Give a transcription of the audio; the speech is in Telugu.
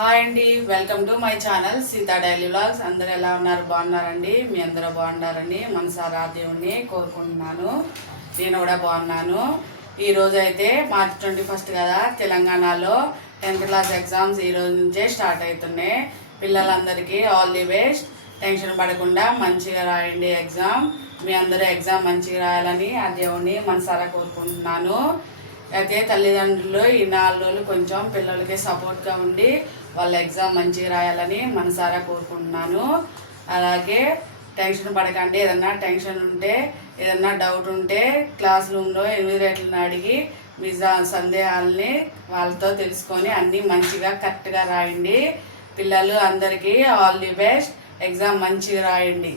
హాయ్ అండి, welcome to my channel Sita daily vlogs. అందరూ ఎలా ఉన్నారు? బాగున్నారండి? మీ అందరూ బాగున్నారని మనసారా దేవుణ్ణి కోరుకుంటున్నాను. నేను కూడా బాగున్నాను. ఈరోజు అయితే మార్చ్ 21 కదా, తెలంగాణలో 10th క్లాస్ ఎగ్జామ్స్ ఈరోజు నుంచే స్టార్ట్ అవుతున్నాయి. పిల్లలందరికీ ఆల్ ది బెస్ట్. టెన్షన్ పడకుండా మంచిగా రాయండి ఎగ్జామ్. మీ అందరూ ఎగ్జామ్ మంచిగా రాయాలని ఆ దేవుణ్ణి మనసారా కోరుకుంటున్నాను. అయితే తల్లిదండ్రులు ఈ 4 రోజులు కొంచెం పిల్లలకి సపోర్ట్గా ఉండి వాళ్ళ ఎగ్జామ్ మంచిగా రాయాలని మనసారా కోరుకుంటున్నాను. అలాగే టెన్షన్ పడకండి. ఏదన్నా టెన్షన్ ఉంటే, ఏదన్నా డౌట్ ఉంటే క్లాస్ రూమ్లో ఇన్విజిలేటర్ని అడిగి మీ సందేహాలని వాళ్ళతో తెలుసుకొని అన్నీ మంచిగా కరెక్ట్గా రాయండి. పిల్లలు అందరికీ ఆల్ ది బెస్ట్. ఎగ్జామ్ మంచిగా రాయండి.